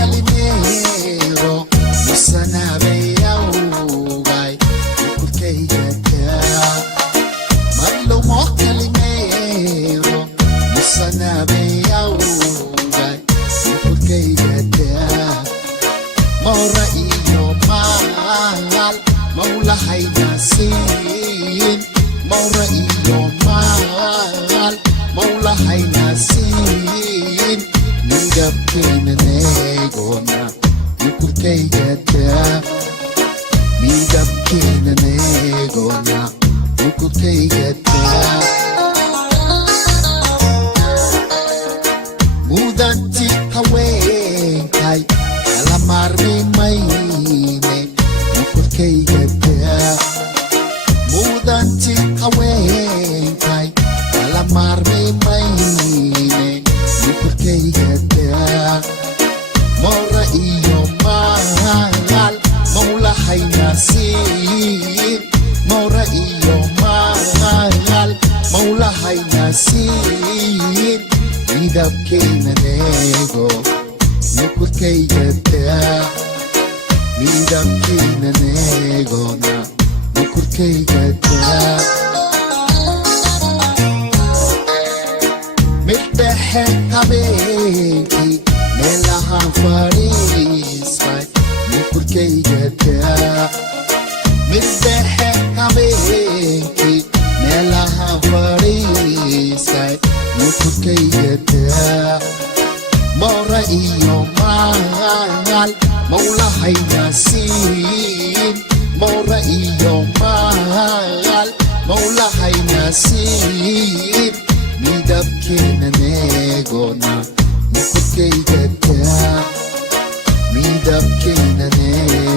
kalimero musanabeyawgay ukurkaygata mallo mo kalimero musanabeyawgay ukurkaygata mora iyo mahal maulahay nasin mora iyo mahal maulahay nasin midabkeenanegona ukurkaygata midabkeenanegona ukurkaygata mudanti haweenkay alamarmimayne ukurkaygata mudanti haweenkay alamarmimayne ukurkaygata mora iyo mahal maulahay nasin mora iyo mahal maulahay nasin midabkeenanego ukurkaygata midabkeenanegona ukurkaygata midhexe habeenkii meelahan fadhiisay ukurkaygata midhexe habeenkii meelahan fadhiisay ukurkaygata mora iyo mahal maulahay nasin mora iyo mahal maulahay nasin midabkeenanegona ukurkaygata midabkeenanegona